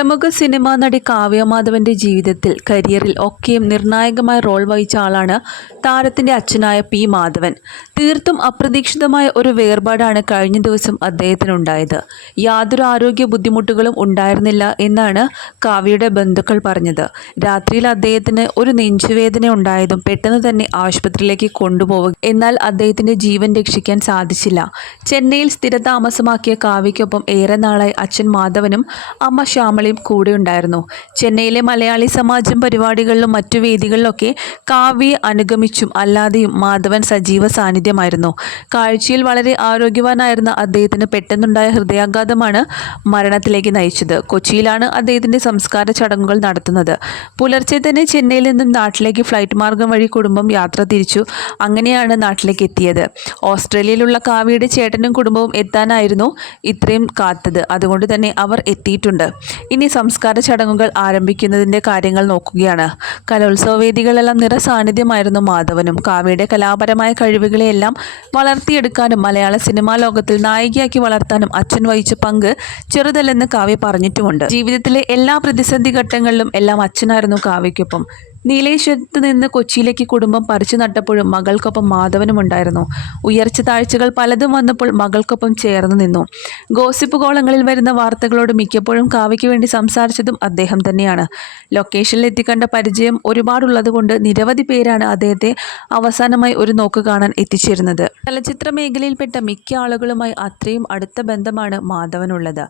പ്രമുഖ സിനിമാ നടി കാവ്യ മാധവന്റെ ജീവിതത്തിൽ കരിയറിൽ ഒക്കെയും നിർണായകമായ റോൾ വഹിച്ച ആളാണ് താരത്തിന്റെ അച്ഛനായ പി മാധവൻ. തീർത്തും അപ്രതീക്ഷിതമായ ഒരു വേർപാടാണ് കഴിഞ്ഞ ദിവസം അദ്ദേഹത്തിനുണ്ടായത്. യാതൊരു ആരോഗ്യ ബുദ്ധിമുട്ടുകളും ഉണ്ടായിരുന്നില്ല എന്നാണ് കാവ്യയുടെ ബന്ധുക്കൾ പറഞ്ഞത്. രാത്രിയിൽ അദ്ദേഹത്തിന് ഒരു നെഞ്ചുവേദന ഉണ്ടായതും പെട്ടെന്ന് തന്നെ ആശുപത്രിയിലേക്ക് കൊണ്ടുപോവുക, എന്നാൽ അദ്ദേഹത്തിന്റെ ജീവൻ രക്ഷിക്കാൻ സാധിച്ചില്ല. ചെന്നൈയിൽ സ്ഥിരതാമസമാക്കിയ കാവ്യയ്ക്കൊപ്പം ഏറെ നാളായി അച്ഛൻ മാധവനും അമ്മ ശ്യാമളയും കൂടെ ഉണ്ടായിരുന്നു. ചെന്നൈയിലെ മലയാളി സമാജം പരിപാടികളിലും മറ്റു വേദികളിലൊക്കെ കാവ്യയെ അനുഗമിച്ചും അല്ലാതെയും മാധവൻ സജീവ സാന്നിധ്യമായിരുന്നു. കാഴ്ചയിൽ വളരെ ആരോഗ്യവാനായിരുന്ന അദ്ദേഹത്തിന് പെട്ടെന്നുണ്ടായ ഹൃദയാഘാതമാണ് മരണത്തിലേക്ക് നയിച്ചത്. കൊച്ചിയിലാണ് അദ്ദേഹത്തിന്റെ സംസ്കാര ചടങ്ങുകൾ നടത്തുന്നത്. പുലർച്ചെ തന്നെ ചെന്നൈയിൽ നിന്നും നാട്ടിലേക്ക് ഫ്ലൈറ്റ് മാർഗം വഴി കുടുംബം യാത്ര തിരിച്ചു. അങ്ങനെയാണ് നാട്ടിലേക്ക് എത്തിയത്. ഓസ്ട്രേലിയയിലുള്ള കാവ്യയുടെ ചേട്ടനും കുടുംബവും എത്താനായിരുന്നു ഇത്രയും കാത്തത്. അതുകൊണ്ട് തന്നെ അവർ എത്തിയിട്ടുണ്ട്. ഇനി സംസ്കാര ചടങ്ങുകൾ ആരംഭിക്കുന്നതിൻ്റെ കാര്യങ്ങൾ നോക്കുകയാണ്. കലോത്സവ വേദികളെല്ലാം നിറസാന്നിധ്യമായിരുന്നു മാധവനും. കാവ്യയുടെ കലാപരമായ കഴിവുകളെയെല്ലാം വളർത്തിയെടുക്കാനും മലയാള സിനിമാ ലോകത്തിൽ നായികയാക്കി വളർത്താനും അച്ഛൻ വഹിച്ച പങ്ക് ചെറുതല്ലെന്ന് കാവ്യ പറഞ്ഞിട്ടുമുണ്ട്. ജീവിതത്തിലെ എല്ലാ പ്രതിസന്ധി ഘട്ടങ്ങളിലും എല്ലാം അച്ഛനായിരുന്നു കാവ്യയ്ക്കൊപ്പം. നീലേശ്വരത്ത് നിന്ന് കൊച്ചിയിലേക്ക് കുടുംബം പറിച്ചു നട്ടപ്പോഴും മകൾക്കൊപ്പം മാധവനും ഉണ്ടായിരുന്നു. ഉയർച്ച താഴ്ചകൾ പലതും വന്നപ്പോൾ മകൾക്കൊപ്പം ചേർന്ന് നിന്നു. ഗോസിപ്പ് കോളങ്ങളിൽ വരുന്ന വാർത്തകളോട് മിക്കപ്പോഴും കാവ്യയ്ക്ക് വേണ്ടി സംസാരിച്ചതും അദ്ദേഹം തന്നെയാണ്. ലൊക്കേഷനിൽ എത്തിക്കണ്ട പരിചയം ഒരുപാടുള്ളതുകൊണ്ട് നിരവധി പേരാണ് അദ്ദേഹത്തെ അവസാനമായി ഒരു നോക്ക് കാണാൻ എത്തിച്ചേരുന്നത്. ചലച്ചിത്ര മേഖലയിൽപ്പെട്ട മിക്ക ആളുകളുമായി അത്രയും അടുത്ത ബന്ധമാണ് മാധവനുള്ളത്.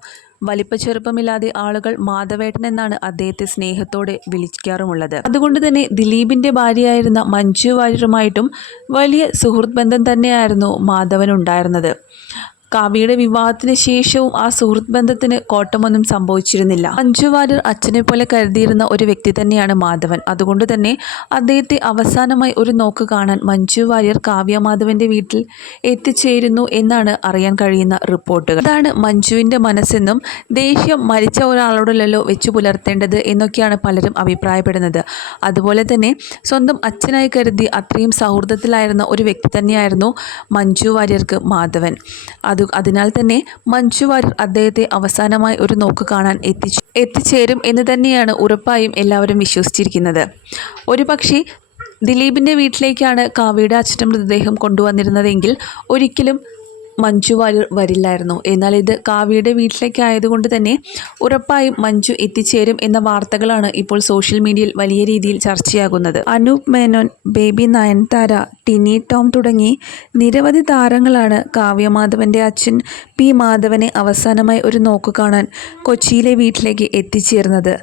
വലിപ്പ ചെറുപ്പമില്ലാതെ ആളുകൾ മാധവേട്ടൻ എന്നാണ് അദ്ദേഹത്തെ സ്നേഹത്തോടെ വിളിക്കാറുമുള്ളത്. അതുകൊണ്ട് തന്നെ ദിലീപിൻ്റെ ഭാര്യയായിരുന്ന മഞ്ജു വാര്യരുമായിട്ടും വലിയ സുഹൃത്ത് ബന്ധം തന്നെയായിരുന്നു മാധവനുണ്ടായിരുന്നത്. കാവ്യയുടെ വിവാഹത്തിന് ശേഷവും ആ സുഹൃത്ത് ബന്ധത്തിന് കോട്ടമൊന്നും സംഭവിച്ചിരുന്നില്ല. മഞ്ജു വാര്യർ അച്ഛനെ പോലെ കരുതിയിരുന്ന ഒരു വ്യക്തി തന്നെയാണ് മാധവൻ. അതുകൊണ്ട് തന്നെ അദ്ദേഹത്തെ അവസാനമായി ഒരു നോക്ക് കാണാൻ മഞ്ജു വാര്യർ കാവ്യ മാധവന്റെ വീട്ടിൽ എത്തിച്ചേരുന്നു എന്നാണ് അറിയാൻ കഴിയുന്ന റിപ്പോർട്ടുകൾ. അതാണ് മഞ്ജുവിൻ്റെ മനസ്സെന്നും ദേഷ്യം മരിച്ച ഒരാളോടല്ലോ വെച്ചു പുലർത്തേണ്ടത് എന്നൊക്കെയാണ് പലരും അഭിപ്രായപ്പെടുന്നത്. അതുപോലെ തന്നെ സ്വന്തം അച്ഛനായി കരുതി അത്രയും സൗഹൃദത്തിലായിരുന്ന ഒരു വ്യക്തി തന്നെയായിരുന്നു മഞ്ജു വാര്യർക്ക് മാധവൻ. അതിനാൽ തന്നെ മഞ്ജു വാര്യർ അദ്ദേഹത്തെ അവസാനമായി ഒരു നോക്ക് കാണാൻ എത്തിച്ചേരും എന്ന് തന്നെയാണ് ഉറപ്പായും എല്ലാവരും വിശ്വസിച്ചിരിക്കുന്നത്. ഒരുപക്ഷെ ദിലീപിൻ്റെ വീട്ടിലേക്കാണ് കാവ്യയുടെ അച്ഛൻ്റെ മൃതദേഹം കൊണ്ടുവന്നിരുന്നതെങ്കിൽ ഒരിക്കലും മഞ്ജു വാര്യർ വരില്ലായിരുന്നു. എന്നാൽ ഇത് കാവ്യയുടെ വീട്ടിലേക്കായതുകൊണ്ട് തന്നെ ഉറപ്പായും മഞ്ജു എത്തിച്ചേരും എന്ന വാർത്തകളാണ് ഇപ്പോൾ സോഷ്യൽ മീഡിയയിൽ വലിയ രീതിയിൽ ചർച്ചയാകുന്നത്. അനൂപ് മേനോൻ, ബേബി നയൻതാര, ടിനി ടോം തുടങ്ങി നിരവധി താരങ്ങളാണ് കാവ്യ മാധവന്റെ അച്ഛൻ പി മാധവനെ അവസാനമായി ഒരു നോക്ക് കാണാൻ കൊച്ചിയിലെ വീട്ടിലേക്ക് എത്തിച്ചേർന്നത്.